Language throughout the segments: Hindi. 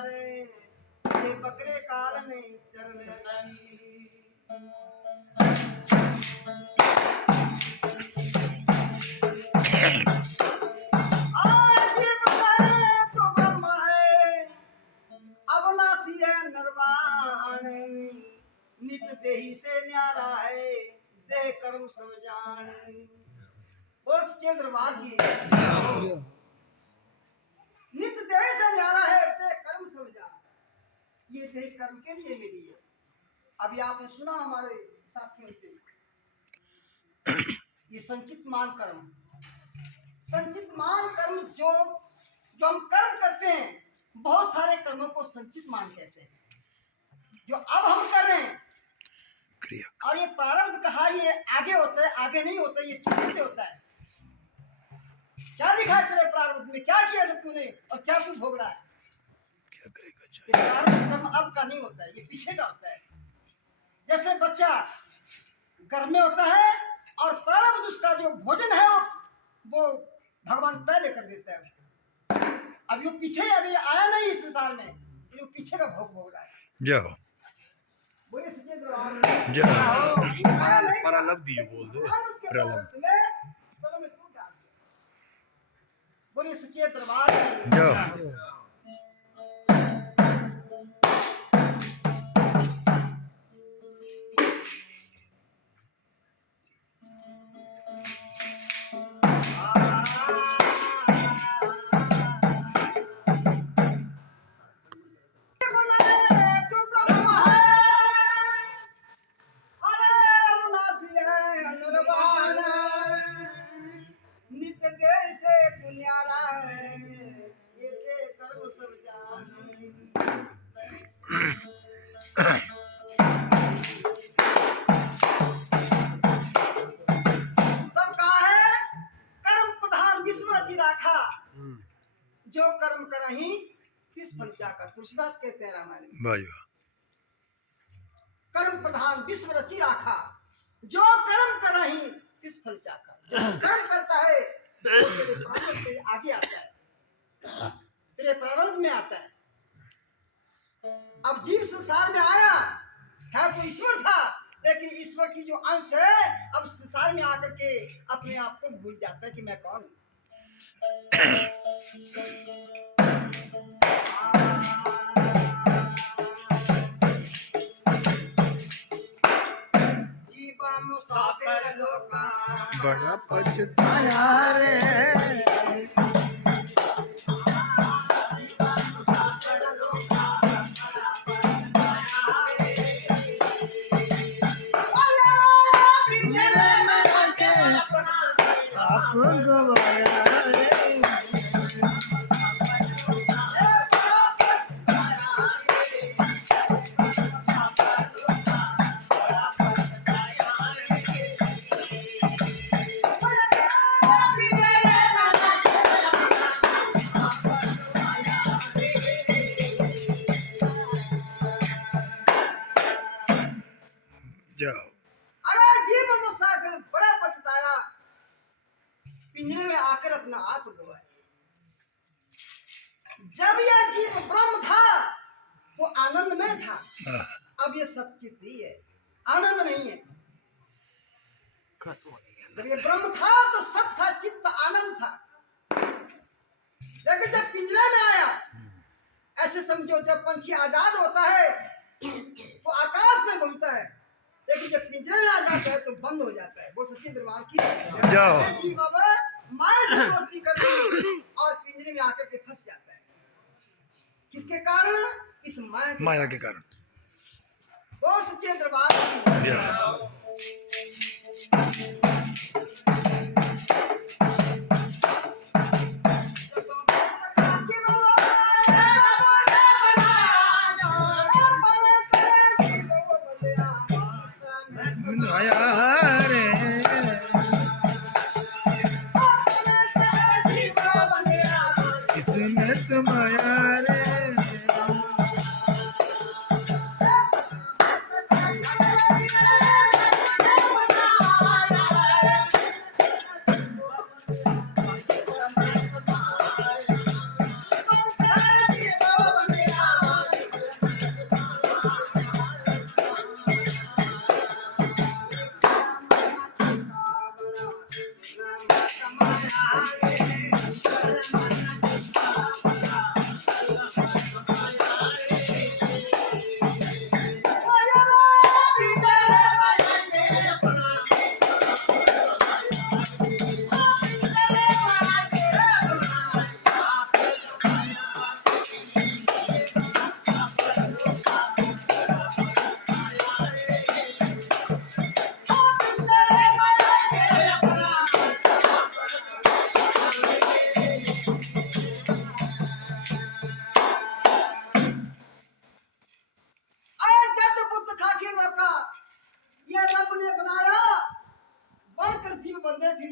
रे ये बकरे काल में चरण तो ब्रह्म है अवनाशी है निर्वाण नित देही से न्यारा है देह कर्म सब जान और चंद्रवार की नित देह से न्यारा है देह कर्म सब जान ये देह कर्म के लिए मिली है। अभी आपने सुना हमारे साथियों से ये संचित मान कर्म जो हम कर्म करते हैं बहुत सारे कर्मों को संचित मान कहते हैं जो अब हम कर रहे हैं और ये प्रारब्ध कहा ये आगे होता है आगे नहीं होता ये पीछे से होता है। क्या लिखा है तेरे प्रारब्ध में क्या किया था तूने और क्या तू भोग रहा है। ये प्रारब्ध कर्म अब का नहीं होता है ये पीछे का होता है। जैसे बच्चा घर में होता है और प्रारब्ध उसका जो भोजन है वो भगवान पहले कर देता है उसको। अब ये पीछे अभी आया नहीं इस संसार में ये पीछे का भोग रहा है। जाओ बोले सच्चे दरबार परलब्ध दिए बोल दे बोले सच्चे दरबार जाओ जो कर्म करही तिस फल चाकर तुलसीदास कहते हैं रामायण में। भाई कर्म प्रधान विश्व रची राखा जो कर्म करही तिस फल चाकर कर्म करता है तो तेरे प्रारब्ध से आगे आता है तेरे प्रारब्ध में आता है। अब जीव संसार में आया है तो ईश्वर था लेकिन ईश्वर की जो अंश है अब संसार में आकर के अपने आप को भूल जाता है कि मैं कौन हूं। जीवा मुसाफिर लोका बड़ा पछताया रे अरे जीव मुसाफिर बड़ा पछताया पिंजरे में आकर अपना आप गवाया। जब यह जीव ब्रह्म था तो आनंद में था अब ये सचित ही है आनंद नहीं है। जब ये ब्रह्म था तो सत था चित्त आनंद था लेकिन जब पिंजरे में आया ऐसे समझो जब पंछी आजाद होता है तो आकाश में घूमता है लेकिन जब पिंजरे में आ जाता है तो बंद हो जाता है। वो सच्चे दरबार की जाओ माया से दोस्ती करती और पिंजरे में आकर के फंस जाता है किसके कारण इस माया के कारण। वो सच्चे दरबार की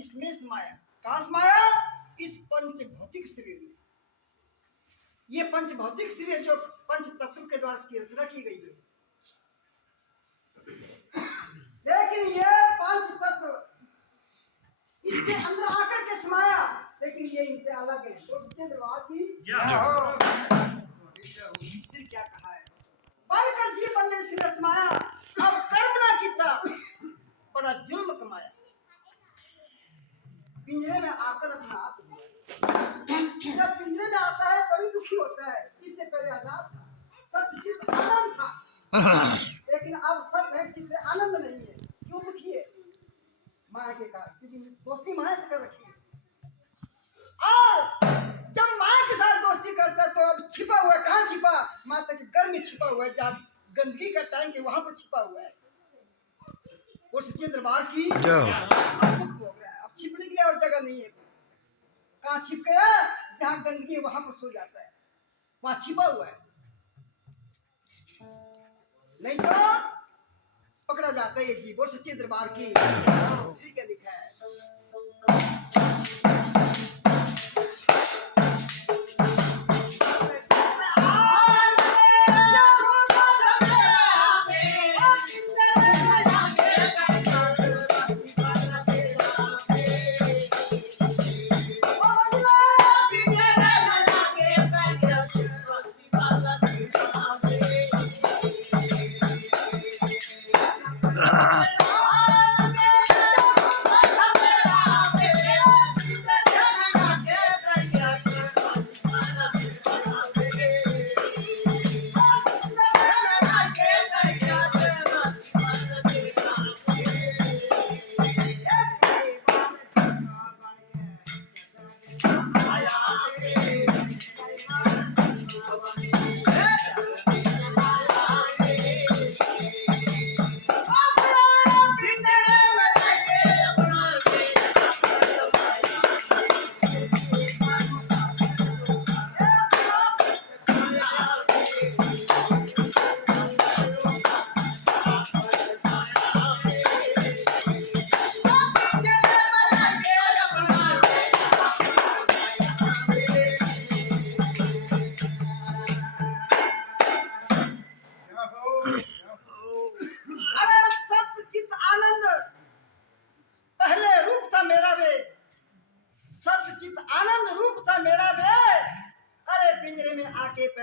इसमें समाया। कहाँ समाया? इस पंच भौतिक शरीर में। ये पंच भौतिक शरीर जो पंच तत्व के द्वारा इसकी रचना की गई है, लेकिन ये पंच तत्व इसके अंदर आकर के समाया, लेकिन ये इनसे अलग है। तो सच्चे दरबार की फिर क्या कहा है? बनकर जी बंदे सिर समाया, अब कर्म ना किता, बड़ा जुल्म कमाया। पिंजरे में आकर अपना आप जब पिंजरे में आता है तभी दुखी होता है। इससे पहले आजाद था, सचित आनंद था, लेकिन अब सब है चित्त आनंद नहीं है। क्यों दुखी है? माया के कारण, क्योंकि दोस्ती माया से कर रखी है। और जब माया के साथ दोस्ती करता है तो अब छिपा हुआ है। कहाँ छिपा? माता के घर में छिपा हुआ है, जहाँ गंदगी का टाइम के वहां पर छिपा हुआ है। वो सच्चे दरबार की अब छिपने के लिए और जगह नहीं है। कहाँ छिप गया? जहाँ गंदगी है वहां पर सो जाता है, वहां छिपा हुआ है। नहीं तो पकड़ा जाता है ये जीव। और सच्चे दरबार की ठीक है, लिखा है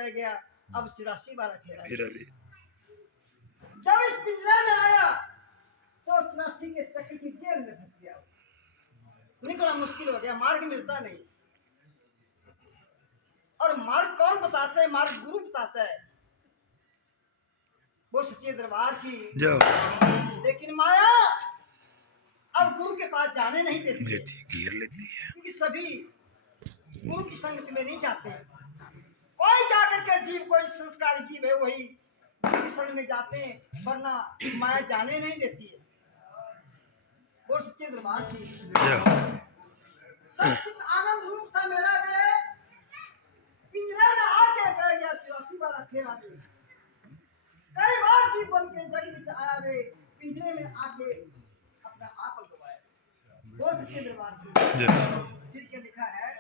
गया। अब 84 वाला फेरा जब इस पिंजरे में आया तो 84 के चक्र की जेल में फंस गया। निकलना मुश्किल हो गया, मार्ग मिलता नहीं। और मार्ग कौन बताता है? मार्ग गुरु बताता है, वो सच्चे दरबार की। लेकिन माया अब गुरु के पास जाने नहीं देती, घेर लेती है, क्योंकि सभी गुरु की संगत में नहीं जाते। कोई जाकर के जीव, कोई संस्कारी जीव है वही गुरु की संगत में जाते हैं, वरना माया जाने नहीं देती है। वो सच्चे दरबार की सचित आनंद रूप था मेरा वे, पिंजरे में आके बैठ गया 84 वाला फेरा वे। कई बार जीव बन के जग में आया वे, पिंजरे में आके अपना आप गवाया। वो सच्चे दरबार की। फिर क्या लिखा है?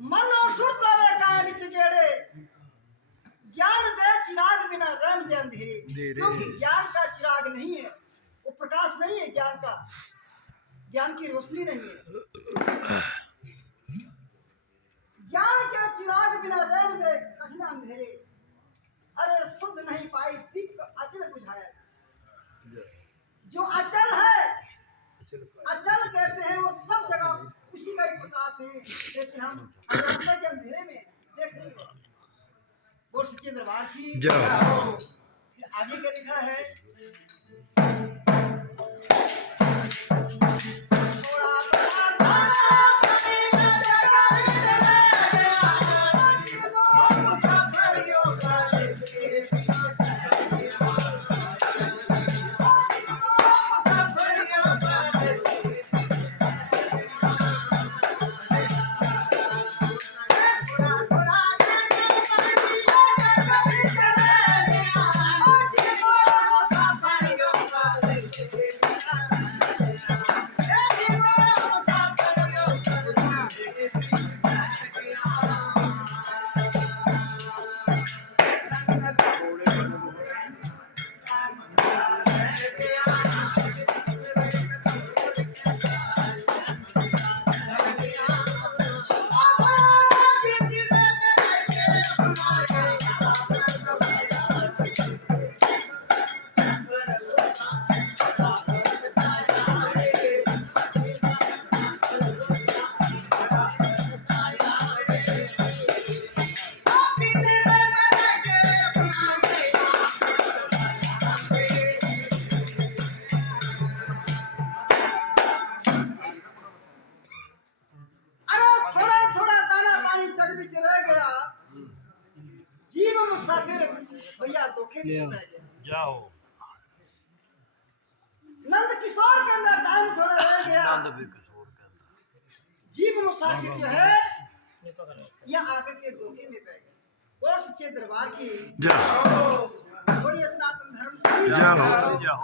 मन और सुरता वे काय बिच गेड़े, ज्ञान दे चिराग बिना रहम दे अंधेरे। क्योंकि ज्ञान का चिराग नहीं है, वो प्रकाश नहीं है ज्ञान का, ज्ञान की रोशनी नहीं है। ज्ञान के चिराग बिना रहम दे कठिन अंधेरे। अरे शुद्ध नहीं पाई दीप अचल बुझाया। जो अचल है, अचल कहते हैं वो सब जगह उसी का ही प्रकाश है, लेकिन हम अज्ञानता के अंधेरे में देख नहीं रहे। और सच्चे दरबार की फिर आगे क्या लिखा है, भैया धोखे में चला गया। जाओ नंद किशोर के अंदर टाइम थोड़ा रह गया। नंद भी किशोर के अंदर जीव मुसाफिर जो है या आकर के धोखे में पड़ गया। और सच्चे दरबार की जाओ कोई स्नातन धर्म जाओ।